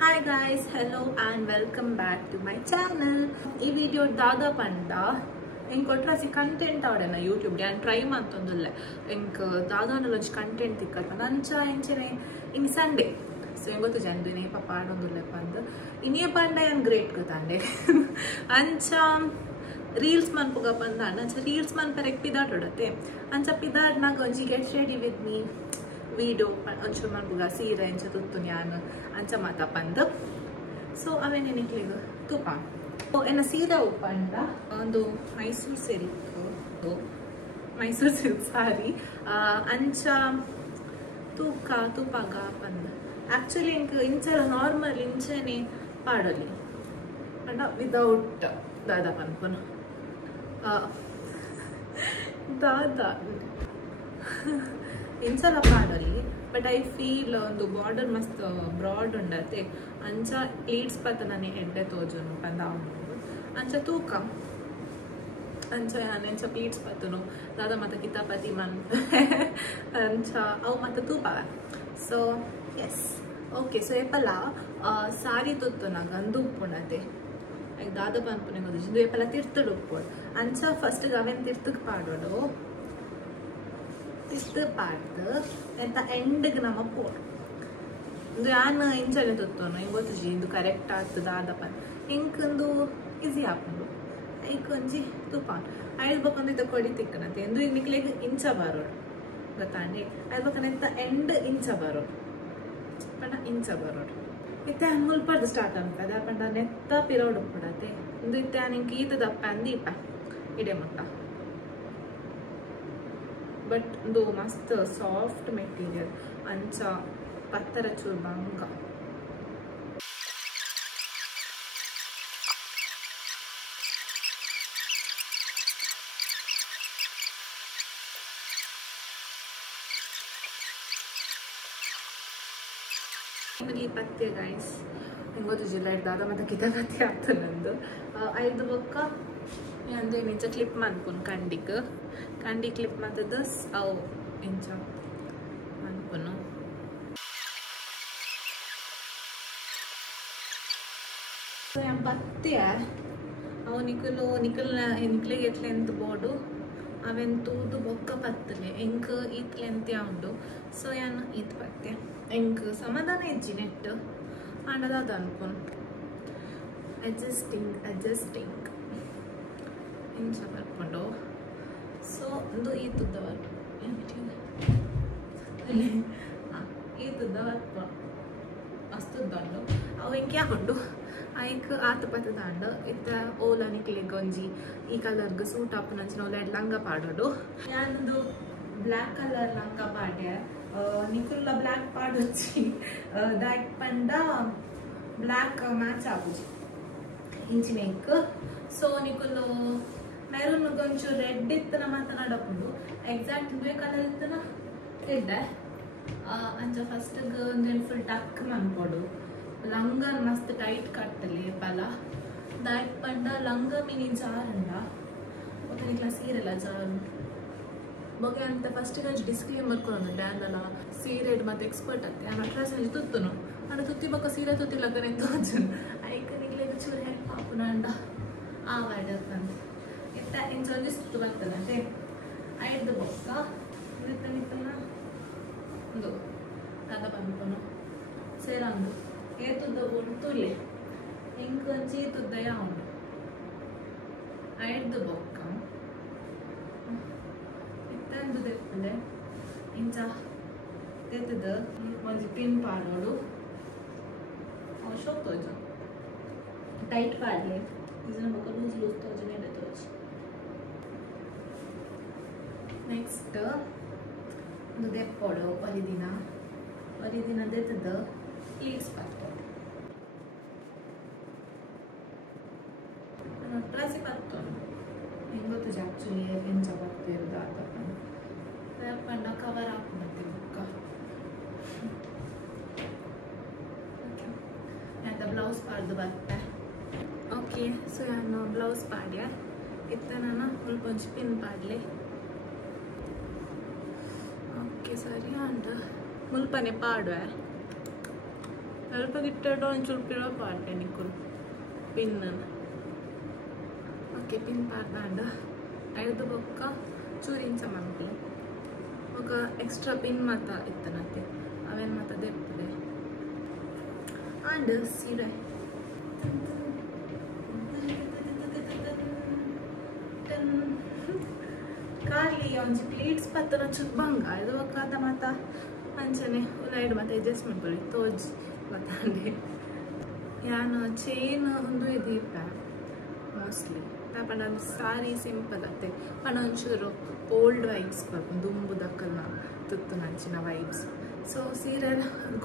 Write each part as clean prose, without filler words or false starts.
Hi guys, hello and welcome back to my channel. This video Dada Panda. I got some content on YouTube. I try to Dada lunch content. In Sunday. So I go to Jandu. Papa Ini Panda and great. Ancha reels man puga panda. Ancha reels man per pida todate. Ancha pida na gonji get ready with me. Video anchu man puga seera ancha tuttunyana ancha mata panda. So avene nikliga tupa. So ena seera upanda ondo Mysore silk saree ancha tupaga panda. Actually incha normal inchane padali panda without dada panpuna dada insala padali, but I feel the border must broad undate ancha pleats patanani edde tojunu panda ancha tuka ancha pleats patunu dada mata kitapati man ancha au mata tupa. So yes, okay, so epala sari tuttu nagandu punate like dada panpune godiju epala tirtudu pod ancha first gaven tirtuk padodu this part at the end nama por the ana inchane tuttono ingotu jindu correct dada pan inkundu easy hapundu ikonji tupan ayil bakandi the kodi tikkanate endu nikleg incha barodu gatandi ayil bakanetta end incha barodu pana incha barodu itte anmul par start ampeda panda netta pirodu podate endu itte aninki ita dappandi pa ide mutta. But though must soft material ancha pattara chubanga ಈ ಪತ್ತೆ guys ಇಂಗೋದು ಜಿಲ್ಲೆ ದಾದ ಮತ್ತೆ ಕಿತಾಪತಿ ಆಗ್ತದೆ ನಂದು ಐದು ಬೊಕ್ಕ ಅಂದು ಇಂಚ ಕ್ಲಿಪ್ ಮಾಡ್ಕೊಂಡು ಕಂಡಿ ಕ್ಲಿಪ್ ಮಾಡ್ತದ ಅವು ಇಂಚ ಮಾಡ್ಕೊಂಡು ಪತ್ತೆ ಅವು ನಿಕ್ಕಲಿಗೆ ಎತ್ಲೆ ಎಂತ ಬೋರ್ಡು ಅವೆಂತೂದು ಬೊಕ್ಕ ಪತ್ತಲೆ ಎಂಕ್ ಈತ್ಲೆ ಎಂತ ಉಂಡು ಸೊ ಯಾನು ಈತ್ ಪತ್ತೆ ಎಂಕ್ ಸಮಾಧಾನ ಇಜ್ಜಿ ನೆಟ್ ಆಂಡದ ಅನ್ಕೊಂಡು ಅಡ್ಜಸ್ಟಿಂಗ್ ಇಂಚ ಬರ್ಕೊಂಡು ಸೊ ಒಂದು ಈ ತುದ್ದ ವರ್ಕ್ ಈ ತುದ್ದ ವರ್ಕ್ ಮಸ್ತುದ್ದಂಡು ಅವು ಇಂಕೆ ಉಂಡು ಐಕ್ ಆತ ಪತ್ತದಾಂಡು ಇತ್ತ ಓಲ ನಿಕ್ಲಿಗೆ ಗೊಂಜಿ ಈ ಕಲರ್ಗೆ ಸೂಟ್ ಅಪ್ ನಂಚಿನ ಓಲ ಲಂಗ ಪಾಡೋಡು ಯಾನೊಂದು ಬ್ಲ್ಯಾಕ್ ಕಲರ್ ಲಂಗ ಪಾಡ್ಯ ನಿಕುಲ್ಲ ಬ್ಲ್ಯಾಕ್ ಪಾಡೊಚ್ಚಿ ದಾಟ್ ಪಂಡ ಬ್ಲ್ಯಾಕ್ ಮ್ಯಾಚ್ ಆಗುಜಿ ಇಂಚಿನೇಕ್ ಸೊ ನಿಕುಲು ಮೆರೂನ್ ಗೊಂಚು ರೆಡ್ ಇತ್ತನ ಮಾತನಾಡಕೊಂಡು ಎಕ್ಸಾಕ್ಟ್ ಇದೇ ಕಲರ್ ಇತ್ತನ ರೆಡ್ ಅಂಚ ಫಸ್ಟ್ ಒಂದೇನು ಫುಲ್ ಟಕ್ ಮನ್ಕೊಡು ಲಂಗ ಮಸ್ತ್ ಟೈಟ್ ಕಟ್ಟಲಿ ಪಲ ದಾಟ್ ಪಂಡ ಲಂಗ ಮಿನಿ ಜಾರಂಡ ಒತ್ತನಿಕ್ಲ ಸೀರೆಲ್ಲ ಜಾರು ಬಗ್ಗೆ ಅಂತ ಫಸ್ಟ್ ಗಂಜ್ ಡಿಸ್ಕ್ಲೇಮರ್ ಕೊಡೋದು ಬ್ಯಾಂಡಲ್ಲ ಸೀರೆ ಮತ್ತೆ ಎಕ್ಸ್ಪರ್ಟ್ ಅತ್ತೆ ಆ ನಟ್ರ ಸಂಜೆ ತುತ್ತನು ಅಣ್ಣ ತುತ್ತಿ ಬಕ್ಕ ಸೀರೆ ತುತ್ತಿ ಲಗ್ಗನೆ ತೋಜನು ಐಕನಿಗ್ಲೆ ಚೂರು ಹೆಲ್ಪ್ ಹಾಪುನ ಅಂಡ ಆ ವಾಡತ್ತಂತೆ ಇತ್ತ ಇಂಚೊಂದು ಸುತ್ತು ಬರ್ತದಂತೆ ಐದು ಬೊಕ್ಕ ನಿತ್ತನ ಒಂದು ಕದ ಬಂದ್ಕೊನು ಸೇರಂದು ಏತುದ್ದ ತುಲೆ ಇಂಕೊಂಚಿ ತುದ್ದಯ ಉಂಡು ಐದು ಬೊಕ್ಕ ಇತ್ತಂದು ತೆಪ್ಪಲೆ ಇಂಚ ತೆತ್ತದ ಒಂಜಿ ಪಿನ್ ಪಾಡೋಡು ಶೋಕ್ ತೋಜು ಟೈಟ್ ಪಾಡ್ಲೆ ಇದನ್ನ ಬೊಕ್ಕ ಲೂಸ್ ತೋಜು ನೆಡೆ ತೋಜು ನೆಕ್ಸ್ಟ್ ಒಂದು ದೆಪ್ಪೋಡು ಒಲಿದಿನ ದೆತ್ತದ ಪ್ಲೀಟ್ಸ್ ಪತ್ತೋಡು ಟ್ರಾಸಿ ಪತ್ತೋಡು ಹೆಂಗೊತ್ತು ಆಕ್ಚುಲಿ ಎಂಚ ಬರ್ತಿರೋದು ಪಂಡ ಕವರ್ ಹಾಕೊಂಡಂತೆ ಬುಕ್ಕ ಅಂತ ಬ್ಲೌಸ್ ಪಾಡ್ದು ಬರ್ತೆ ಓಕೆ ಸೊ ನಾನು ಬ್ಲೌಸ್ ಪಾಡ್ಯ ಇತ್ತ ನಾನು ಸ್ವಲ್ಪ ಒಂಚು ಪಿನ್ ಪಾಡ್ಲೆ ಓಕೆ ಸರಿ ಅಂಡ ಮುಲ್ಪನೆ ಪಾಡುವೆ ಸ್ವಲ್ಪ ಗಿಟ್ಟಡು ಒಂಚೂರು ಪಿರೋ ಪಾರ್ಟೆ ನಿಕ್ಕುಲು ಪಿನ್ನನ್ನು ಓಕೆ ಪಿನ್ ಪಾರ್ದಾಂಡು ಐದು ಬೊಕ್ಕ ಚೂರಿಂಚ ಮನ್ಪಿ ఒక ಎಕ್ಸ್ಟ್ರಾ ಪಿನ್ ಮಾತ ಇತ್ತನತ್ತೆ ಅವೇನು ಮಾತ ದೆಪ್ಪದೆ ಆಂಡ್ ಸೀರೆ ಖಾಲಿ ಒಂಜಿ ಪ್ಲೇಟ್ಸ್ ಪತ್ತನ ಚುಕ್ ಬಂಗ ಇದು ಒಕ್ಕಾದ ಮಾತ ಅಂಚನೆ ಉಲೈಡ್ ಮತ್ತೆ ಅಡ್ಜಸ್ಟ್ಮೆಂಟ್ ಬಳಿ ತೋಜ್ ಗೊತ್ತಾಂಡೆ ಯಾನು ಚೈನ್ ಒಂದು ಇದೀಪ ಮೋಸ್ಟ್ಲಿ ಪಂಡ ಸಾರಿ ಸಿಂಪಲ್ ಅತ್ತೆ ಪಂಡ ಒಂಚೂರು ಓಲ್ಡ್ ವೈಬ್ಸ್ ಬರ್ಬೋದು ದುಂಬು ದಕ್ಕಲ್ನ ತುತ್ತು ನಂಚಿನ ವೈಬ್ಸ್ ಸೊ ಸೀರೆ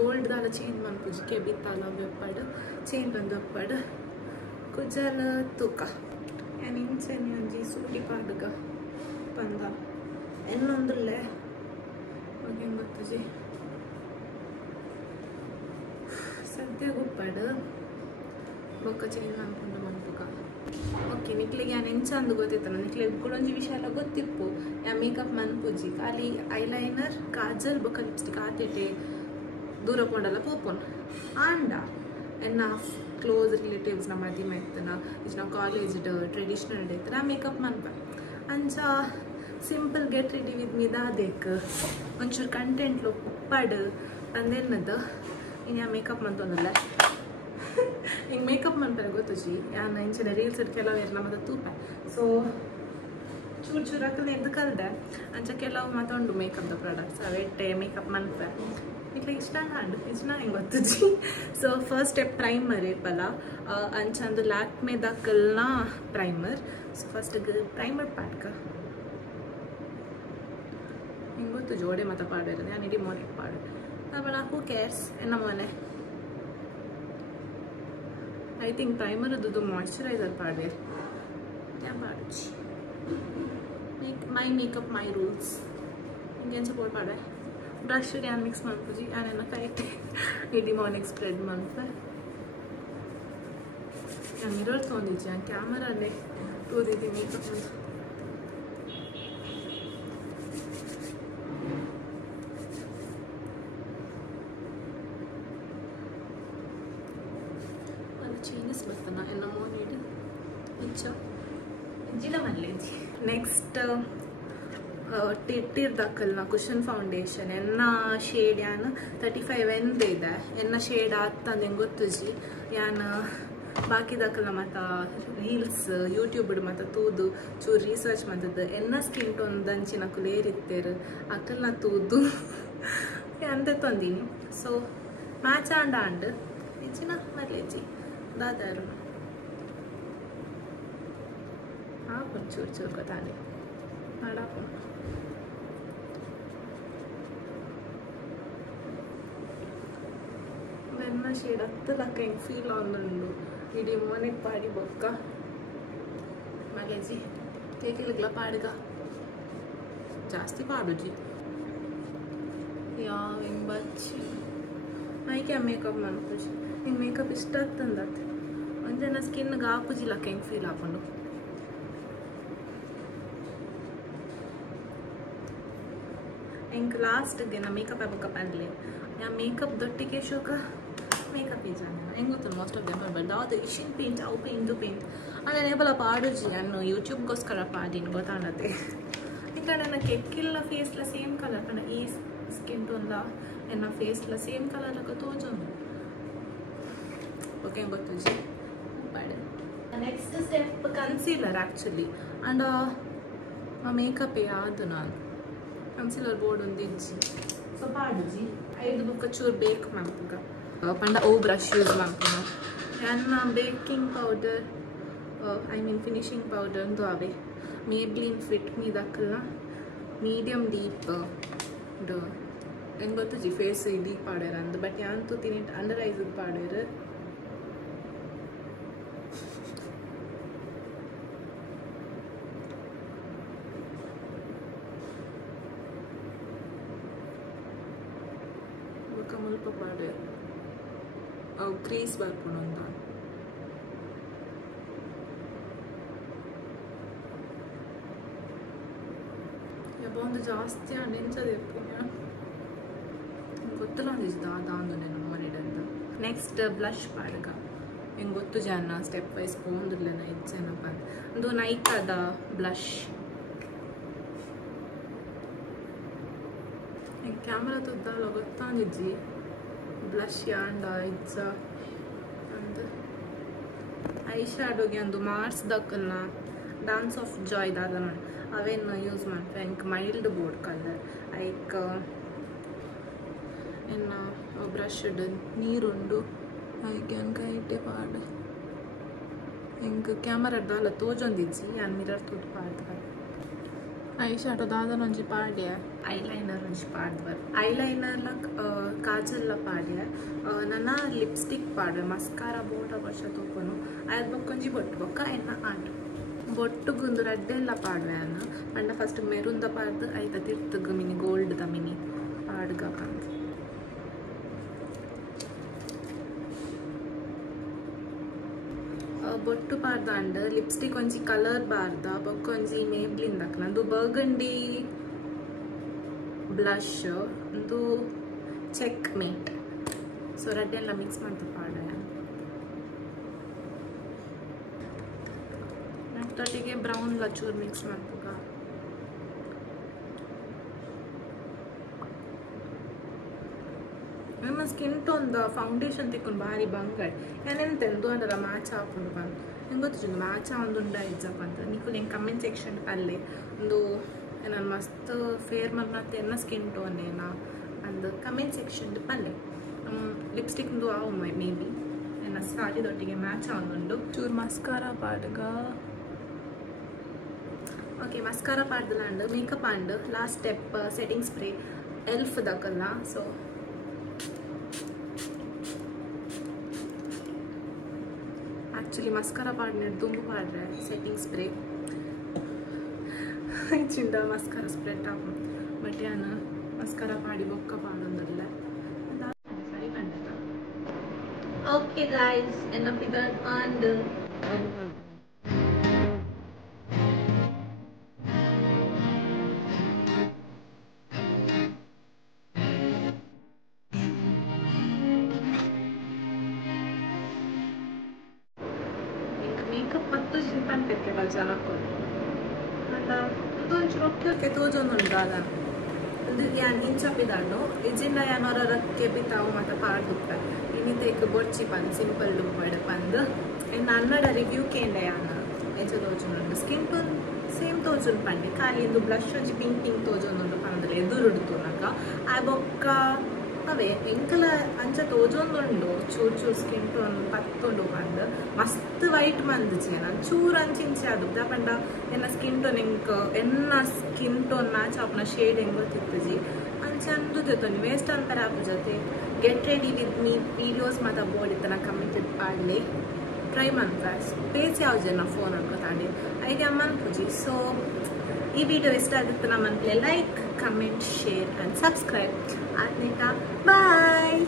ಗೋಲ್ಡ್ ದಾಲ ಚೇಂಜ್ ಮನ್ಪುಜಿ ಕೆಬಿತ್ತಾಲ ಬೆಪ್ಪಡು ಚೇಂಜ್ ಬಂದು ಒಪ್ಪಡು ಕುಜಲ ತೂಕ ಏನು ಇಂಚನೆ ಒಂಜಿ ಸೂಟಿ ಪಾಡುಗ ಪಂದ ಇನ್ನೊಂದುಲ್ಲೆ ಹೋಗಿ ಗೊತ್ತುಜಿ ಸದ್ಯ ಗುಪ್ಪಡು ಬೊಕ್ಕ ಚೇಂಜ್ ಮನ್ಪುಂಡು ಮನ್ಪುಗ ಓಕೆ ನಿಕ್ಲಿಗೆ ನಾನು ಎಂಚಂದು ಗೊತ್ತಿತ್ತು ನಿಕ್ಲಿಗೆ ಕುಡೊಂಜಿ ವಿಷಯ ಎಲ್ಲ ಗೊತ್ತಿಪ್ಪು ಯಾ ಮೇಕಪ್ ಮನ್ಪುಜಿ ಖಾಲಿ ಐಲೈನರ್ ಕಾಜಲ್ ಬೊಕ್ಕ ಲಿಪ್ಸ್ಟಿಕ್ ಆತಿಟ್ಟೆ ದೂರ ಪೋಂಡಲ್ಲ ಪೋಪೊನ್ ಆಂಡ ಎನ್ನ ಕ್ಲೋಸ್ ರಿಲೇಟಿವ್ಸ್ ನಮ್ಮ ಮದಿಮೆ ಇತ್ತನ ಇಚ್ನ ಕಾಲೇಜ್ ಟ್ರೆಡಿಷನಲ್ ಡೇ ಇತ್ತು ನಾ ಮೇಕಪ್ ಮನ್ಪ ಅಂಚ simple get ready with me ದಾದೇಕ್ ಒಂಚೂರು ಕಂಟೆಂಟ್ ಉಪ್ಪಡು ಅಂದೆನ್ನದು ಇನ್ನು ಯಾ ಮೇಕಪ್ ಮಂತೊಂದಲ್ಲ ಹಿಂಗೆ ಮೇಕಪ್ ಮನ್ಪರೆ ಗೊತ್ತುಜಿ ಯಾನ ಇಂಚಿನ ರೀಲ್ಸ್ ಕೆಲವು ಇರಲ್ಲ ಮತ್ತೆ ತೂಪ ಸೊ ಚೂರು ಚೂರು ಹಾಕಲ್ ಎದ್ದು ಕಲ್ದೆ ಅಂಚ ಕೆಲವು ಮಾತೊಂಡು ಮೇಕಪ್ದ ಪ್ರಾಡಕ್ಟ್ಸ್ ಅವೆಟ್ಟೆ ಮೇಕಪ್ ಮನ್ಪೆ ಇಟ್ಲ ಇಷ್ಟ ಹಾಂಡು ಇಷ್ಟ ಹೆಂಗೆ ಗೊತ್ತುಜಿ ಸೊ ಫಸ್ಟ್ ಸ್ಟೆಪ್ ಪ್ರೈಮರ್ ಏಪಲ್ಲ ಅಂಚಂದು ಲ್ಯಾಕ್ಮೆ ದಕ್ಕಲ್ನ ಪ್ರೈಮರ್ ಸೊ ಫಸ್ಟ್ ಪ್ರೈಮರ್ ಪಾಡ್ಕ ಹಿಂಗೆ ಗೊತ್ತು ಜೋಡೆ ಮತ್ತೆ ಪಾಡಿರೋದು ನಾನು ಇಡೀ ಮೋನಿಗೆ ಪಾಡು ಆಮೇಲೆ ಹೂ ಕೇರ್ಸ್ ಎನ್ನ ಮನೆ I think primer do moisturizer paadver ya paadchi my makeup my rules ingen support paadve brush yan mix manpuji anena correct idi morning spread manpa ya mirror tondiji an camera le todidi makeup Chinese ಬರ್ತನ ಎಲ್ಲ ಮೋನಿಡ್ ಇಂಚ ಇಂಜಿಲ ಮಲ್ಲೇಜಿ next ಟಿಟ್ಟಿರ್ ದಕ್ಕಲ್ನ cushion foundation ಎನ್ನ shade ಯಾನ್ 35 ಎಂದ ಇದೆ ಎನ್ನ shade ಆತ್ತಂದು ಗೊತ್ತುಜಿ ಯಾನ್ ಬಾಕಿ ದಕ್ಕಲ್ನ ಮತ್ತು ರೀಲ್ಸ್ ಯೂಟ್ಯೂಬ್ ಮತ್ತು ತೂದು ಚೂರು ರಿಸರ್ಚ್ ಮಾಡ್ತದ್ದು ಎನ್ನ ಸ್ಕಿನ್ ಟೋನ್ ದಂಚಿನ ಕುಲೇರಿತ್ತೇರು ಅಕ್ಕಲ್ನ ತೂದು ಅಂತ ತಂದೀನಿ ಸೊ ಮ್ಯಾಚ್ ಆಂಡ್ ಇಂಚಿನ ಮಲ್ಲೇಜಿ दादारू हाँ चूर चूर को ताले आड़ापो वेन्ना शेड हत्तलಕ್ಕ ಹೆಂಗೆ ಫೀಲ್ ಆಂದುಂಡು ಇಡೀ ಮೋನೆಗೆ ಪಾಡಿ ಬೊಕ್ಕ ಮಲೇಜಿ ಕೇಕಿಲ್ಗ್ಲ ಪಾಡ್ಗ ಜಾಸ್ತಿ ಪಾಡುಜಿ ಯಾವ ಹೆಂಗೆ ಬಚ್ಚಿ ನೈಕೆ ಮೇಕಪ್ ಮನ್ಪುಜಿ ಹಿಂಗೆ ಮೇಕಪ್ ಇಷ್ಟ ಆಗ್ತಂದತ್ತೆ ಒಂಜನ ಸ್ಕಿನ್ಗೆ ಆಪುಜಿಲಕ್ಕ ಹೆಂಗೆ ಫೀಲ್ ಹಾಕೊಂಡು ಹೆಂಗೆ ಲಾಸ್ಟ್ಗೆ ನಾ ಮೇಕಪ್ ಹಾಕಪ್ಪ ಅನ್ಲಿ ಯಾ ಮೇಕಪ್ ದೊಟ್ಟಿಗೆ ಶೋಕ ಮೇಕಪ್ ಈಜಾನ ಹೆಂಗೆ ಗೊತ್ತು ಮೋಸ್ಟ್ ಆಫ್ ದೆಮ್ ಬರ್ಬಾರ್ದು ಅದು ಇಶಿನ್ ಪೇಂಟ್ ಅವು ಪೇಂಟು ಪೇಂಟ್ ಅಲ್ಲ ನೇಬಲ ಪಾಡುಜಿ ಅನ್ನು ಯೂಟ್ಯೂಬ್ಗೋಸ್ಕರ ಪಾಡಿನ ಗೊತ್ತಾಡತ್ತೆ ಈ ಕಡೆ ನನ್ನ ಕೆಕ್ಕಿಲ್ಲ ಫೇಸ್ಲ ಸೇಮ್ ಕಲರ್ ಕಣ ಈ ಸ್ಕಿನ್ ಟೋನ್ಲ ಎನ್ನ ಫೇಸ್ಲ ಸೇಮ್ ಕಲರ್ಲಕ್ಕ ತೋಜೊಂದು ಓಕೆ ಗೊತ್ತುಜಿ next step concealer actually and ಆ ಮೇಕಪ್ ಯಾವುದು ನಾನು ಕನ್ಸೀಲರ್ ಬೋರ್ಡ್ ಒಂದು ಇಜ್ಜಿ ಸೊ ಪಾಡುಜಿ 5 ಬುಕ್ಕ ಚೂರು ಬೇಕ್ ಮಾಡ್ಬೇಕ ಪಂಡ ಓ ಬ್ರಷ್ ಯೂಸ್ ಮಾಡ್ತೀನ ನನ್ನ baking powder I mean finishing powder ಒಂದು ಅವೇ ಮೇಬ್ಲಿನ್ ಫಿಟ್ ಮೀ ದಕ್ಕಲ್ನ ಮೀಡಿಯಮ್ ಡೀಪ್ ಹೆಂಗೆ ಗೊತ್ತುಜಿ ಫೇಸ್ ಡೀಪ್ ಪಾಡ್ಯಾರ ಅಂದು ಬಟ್ ಯಾಂತೂ ತಿನಿ ಅಂಡರ್ ಐಸ್ಗೆ ಪಾಡ್ಯಾರ ಮುಲ್ಪ ಪಾಡ್ಯಾರ ಅವು ಕ್ರೀಸ್ ಬರ್ಪುಣೊಂದು ಒಂದು ಜಾಸ್ತಿ ನೆಂಚದೆ ಗೊತ್ತಿಲ್ಲ ಒಂದಿಷ್ಟು ದಾಂದು ನೆನ ಮನೆಡಂತ ನೆಕ್ಸ್ಟ್ ಬ್ಲಷ್ ಪಾಡ್ಗ ಹೆಂಗೆ ಗೊತ್ತು ಜನ ಸ್ಟೆಪ್ ವೈಸ್ ಪೋಂದಿಲ್ಲ ಇದು ಜನಪ್ಪ ಒಂದು ನೈಕಾದ ಬ್ಲಷ್ ಕ್ಯಾಮ್ರಾ ತುದ್ದಲ್ಲ ಗೊತ್ತಾಂದಿಜ್ಜಿ ಬ್ಲಷ್ ಯಾಂಡ ಇಜ್ಜ ಅಂದು ಐ ಶ್ಯಾಡೋಗೆ ಒಂದು ಮಾರ್ಸ್ ದಕ್ಕನ್ನ ಡಾನ್ಸ್ ಆಫ್ ಜಾಯ್ ದಾದ ನೋಡಿ ಅವೇನು ಯೂಸ್ ಮಾಡ್ತೇವೆ ಇಂಕ್ ಮೈಲ್ಡ್ ಬೋರ್ಡ್ ಕಲರ್ ಐಕ್ ಇನ್ನು ಬ್ರಷ್ಡ್ ನೀರುಂಡು ಐಕೆ ಅಂಕ ಇಟ್ಟೆ ಪಾಡು ಹಿಂಗೆ ಕ್ಯಾಮರಾಡ್ದಲ್ಲ ತೋಜೊಂದಿಜ್ಜಿ ಯಾನ್ ಮಿರರ್ ತೂದು ಪಾಡ್ದ ಐ ಶಾಡೋ ದಾದನ ಒಂಜಿ ಪಾಡ್ಯ ಐಲೈನರ್ ಒಂಜಿ ಪಾಡ್ದವರ್ ಐಲೈನರ್ಲ ಕಾಜಲ್ಲ ಪಾಡ್ಯ ನನ್ನ ಲಿಪ್ಸ್ಟಿಕ್ ಪಾಡ್ವೆ ಮಸ್ಕಾರ ಬೋಟ ವರ್ಷ ತೂಪನು ಅದ್ರ ಬಕ್ಕೊಂಜಿ ಬೊಟ್ಟು ಬೊಕ್ಕ ಎನ್ನ ಆಟು ಬೊಟ್ಟುಗೊಂದು ರೆಡ್ಡೆಲ್ಲ ಪಾಡ್ವೆ ಅನ್ನ ಅಂಡ ಫಸ್ಟ್ ಮೆರುಂದ ಪಾಡ್ದು ಐತ ತಿರ್ತಗ ಮಿನಿ ಗೋಲ್ಡ್ ದ ಮಿನಿ ಪಾಡ್ಗ ಬಂದು ಬೊಟ್ಟು ಪಾಡ್ದ ಅಂಡ್ ಲಿಪ್ಸ್ಟಿಕ್ ಒಂಜಿ ಕಲರ್ ಬಾರ್ದ ಬೊಕ್ಕೊಂಜಿ ಮೇಬ್ಲಿನ್ ದಕ್ನ ಅದು ಬರ್ಗಂಡಿ ಬ್ಲಷ್ ಒಂದು ಚೆಕ್ ಮೇಟ್ ಸೊ ರೆಡ್ಡೆಲ್ಲ ಮಿಕ್ಸ್ ಮಾಡ್ತಾ ಪಾಡ್ವೆ ನಟ್ಟೊಟ್ಟಿಗೆ ಬ್ರೌನ್ ಲಚೂರ್ ಮಿಕ್ಸ್ ಮಾಡ್ತಗ ನಮ್ಮ ಸ್ಕಿನ್ ಟೋನ್ದ ಫೌಂಡೇಶನ್ ತಿಕ್ಕೊಂಡು ಭಾರಿ ಬಂಗಡ್ ಏನೆಂತೆಂದು ಅದರ ಮ್ಯಾಚ್ ಹಾಕೊಂಡು ಬಂದು ಹೆಂಗೆ ಗೊತ್ತಿದ್ದು ಮ್ಯಾಚ್ ಒಂದು ಇಜ್ಜಪ್ಪ ಅಂತ ನೀವು ಹೆಂಗೆ ಕಮೆಂಟ್ ಸೆಕ್ಷನ್ ಅಲ್ಲೇ ಒಂದು ನಾನು ಮಸ್ತ್ ಫೇರ್ ಮತ್ತೆ ಎನ್ನ ಸ್ಕಿನ್ ಟೋನ್ ಏನ ಅಂದು ಕಮೆಂಟ್ ಸೆಕ್ಷನ್ ಪಲ್ಲೆ ಲಿಪ್ಸ್ಟಿಕ್ದು ಆವು ಮೇ ಬಿ ಎನ್ನ ಸಾರಿದೊಟ್ಟಿಗೆ ಮ್ಯಾಚ್ ಆಗುಂಡು ಚೂರು ಮಸ್ಕಾರ ಪಾಡ್ಗ ಓಕೆ ಮಸ್ಕಾರ ಪಾಡ್ದಲ್ಲ and makeup and last step setting spray elf ದಕ್ಕಲ್ಲ ಸೊ ಆ್ಯಕ್ಚುಲಿ ಮಸ್ಕಾರ ಪಾಡ್ನೆ ತುಂಬು ಪಾಡ್ರೆ ಸೆಟ್ಟಿಂಗ್ ಸ್ಪ್ರೇ ಚಿಂಡ ಮಸ್ಕಾರ ಸ್ಪ್ರೇ ಟಾಪ್ ಬಟ್ ಯಾನು ಮಸ್ಕಾರ ಪಾಡಿ ಬೊಕ್ಕ ಪಾಡೊಂದಿಲ್ಲ ಸರಿ ಖಂಡಿತ ಓಕೆ ಗೈಸ್ ಎನಫ್ ಇದ ಅಂಡ್ ಮೇಕಪ್ ಮತ್ತು ಸಿಂಪಲ್ ಪೆಟ್ಟೆಗಳು ಚೆನ್ನಾಗಿ ಅಂಡ ಒಂಚೂರು ಒಕ್ಕೆ ತೋಜೊಂದುಂಟಾದ ಇದು ಯಾನ್ ಇಂಚಪ್ಪಿದಾಂಡು ಇಜಿಂದ ಯಾನೋರ ರಕ್ಕೆ ಬಿತ್ತಾವು ಮತ್ತು ಪಾಡ್ದುಪ್ಪ ಇನ್ನಿತೇಕ್ ಬೊಡ್ಚಿ ಪಂದು ಸಿಂಪಲ್ ಡುಪ್ಪಡ್ ಪಂದು ಇನ್ನು ಅನ್ನಡ ರಿವ್ಯೂ ಕೇಂಡೆ ಯಾನ ಎಂಚ ತೋಜುಂಡು ಸ್ಕಿನ್ ಟೋನ್ ಸೇಮ್ ತೋಜುಂಡು ಪಂಡೆ ಖಾಲಿ ಇಂದು ಬ್ಲಷ್ ಒಂಜಿ ಪಿಂಕ್ ಪಿಂಕ್ ತೋಜೊಂದುಂಡು ಪಂದಲೆ ಎದುರುಡ್ತು ನಕ ಆ ಬೊಕ್ಕ ಅವೇ ಎಂಕಲ ಅಂಚ ತೋಜೊಂದುಂಡು ಚೂರು ಚೂರು ಸ್ಕಿನ್ ಟೋನ್ ಪತ್ತುಂಡು ಪಂದು ಮಸ್ತ್ ವೈಟ್ ಮಂದಿಜಿ ನಾನು ಚೂರು ಅಂಚಿಂಚೆ ಅದು ಪಂಡ ಎನ್ನ ಸ್ಕಿನ್ ಟೋನ್ ಎಂಕ್ ಎನ್ನ ಸ್ಕಿನ್ ಟೋನ್ ಮ್ಯಾಚ್ ಆಪುನ ಶೇಡ್ ಹೆಂಗೆ ಗೊತ್ತಿತ್ತುಜಿ ಅಂಚೆ ಅಂದು ತಿಳ್ತೊಂಡು ವೇಸ್ಟ್ ಅಂತಾರೆ ಆಪು ಜೊತೆ get ready with me videos ಮತ್ತು ಬೋರ್ಡ್ ಇತ್ತು ನಾ ಕಮೆಂಟೆಡ್ ಪಾಡ್ಲಿ ಟ್ರೈ ಮಾಡ್ತಾ ಸ್ಪೇಸ್ ಯಾವ ಜನ ಫೋನ್ ಅನ್ಕೋತಾಂಡಿ ಐಡಿಯಾ ಮನ್ಪುಜಿ ಸೊ ಈ ವಿಡಿಯೋ ಇಷ್ಟ ಆಗಿತ್ತು ನಮ್ಮಂತಲೇ like comment share and subscribe ಆದ್ನೇಕ ಬಾಯ್